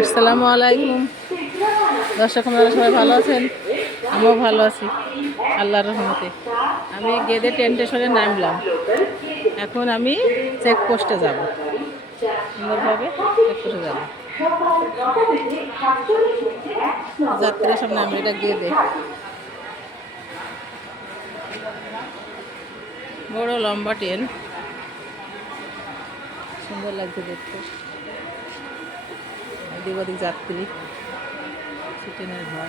আসসালামু আলাইকুম দর্শক, আপনারা সবাই ভালো আছেন? আমিও ভালো আছি আল্লাহর রহমতে। আমি গেদে ট্রেন স্টেশনে নামলাম। এখন আমি চেকপোস্টে যাব, সুন্দরভাবে চেকপোস্টে যাব। যাত্রীরা সব নামবে, এটা গেদে। বড় লম্বা ট্রেন, সুন্দর লাগছে দেখতে। এদিক ওদিক যাত্রী, ট্রেনের ঘর।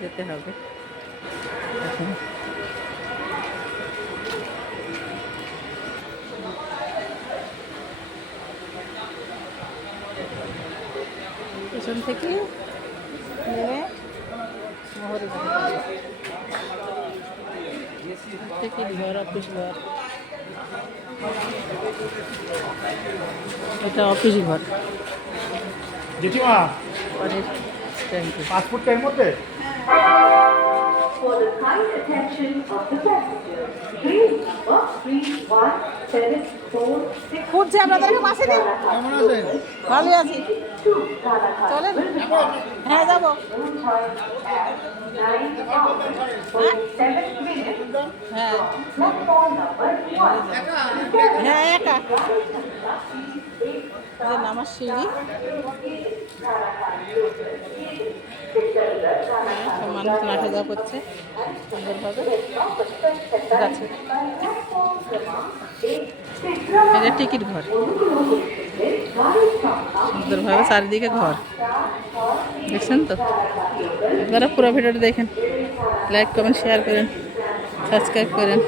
যেতে হবে এখন। পেছন থেকে নেমে মোহরে থেকে ঘর, অফিস ঘর। এটা অফিস ঘর। জেঠিমা, পরের ট্রেনটি পাসপোর্ট টাইম মধ্যে For the kind attention of the passengers, train number 3174 খুঁজছে আপনাদেরকে পাশে দিন। কেমন আছেন? ভালো আছি, to Palakkad চলেন। will depart. হ্যাঁ যাবো। Noon time at 9 hours 47 minutes হ্যাঁ platform number 1. হ্যাঁ একা নামার সিঁড়ি। সব মানুষ আসা যাওয়া করছে সুন্দরভাবে। যাচ্ছে, এটা টিকিট ঘর। সুন্দরভাবে চারিদিকে ঘর, দেখছেন তো? আপনারা পুরো ভিডিওটা দেখেন, লাইক কমেন্ট শেয়ার করেন, সাবস্ক্রাইব করেন।